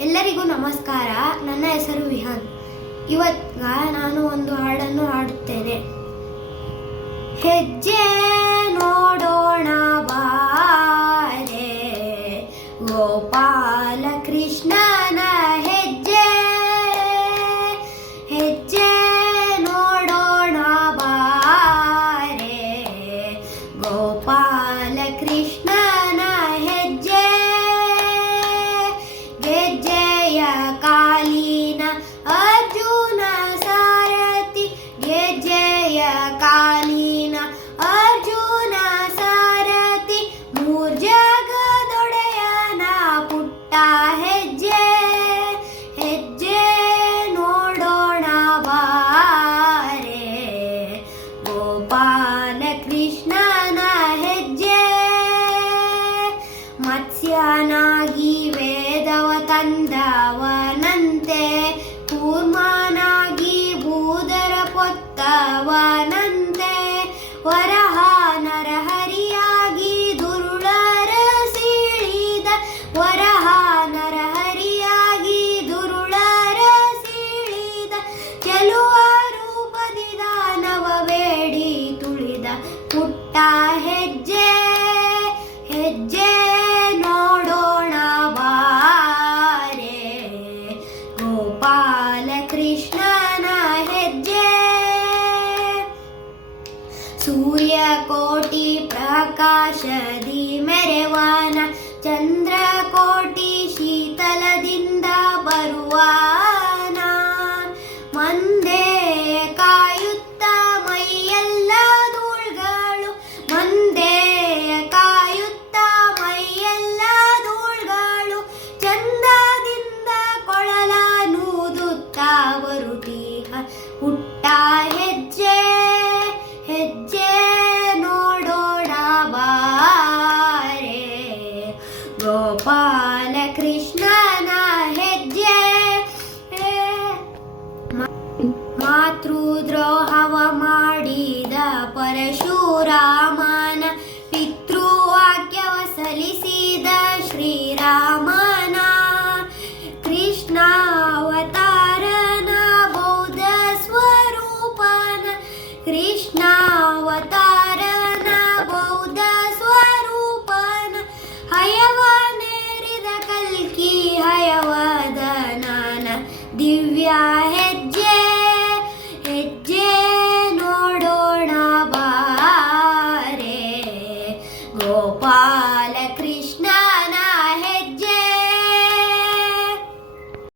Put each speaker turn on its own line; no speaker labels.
ಎಲ್ಲರಿಗೂ ನಮಸ್ಕಾರ. ನನ್ನ ಹೆಸರು ವಿಹಾನ್. ಇವತ್ತ ನಾನು ಒಂದು ಹಾಡನ್ನು ಹಾಡುತ್ತೇನೆ. ಹೆಜ್ಜೆ ಮತ್ಸ್ಯನಾಗಿ ವೇದವ ತಂದವನಂತೆ, ಕೂರ್ಮನಾಗಿ ಭೂದರ ಪೊತ್ತವನಂತೆ ವರಹ ನರಹರಿಯಾಗಿ ದುರುಳರ ಸೀಳಿದ ವರಹ ನರಹರಿಯಾಗಿ ದುರುಳರ ಸೀಳಿದ ಚೆಲುವ ರೂಪದಿ ಬೇಡಿ ತುಳಿದ ಪುಟ್ಟ ಸೂರ್ಯ ಕೋಟಿ ಪ್ರಕಾಶದಿ ಮೆರೆವಾನ ಚಂದ್ರ ಕೋಟಿ ಶೀತಲದಿಂದ ಬರುವಾನ ರಾಮನ ಪಿತೃವಾಕ್ಯವ ಸಲಿಸಿದ ಶ್ರೀರಾಮ. Bye.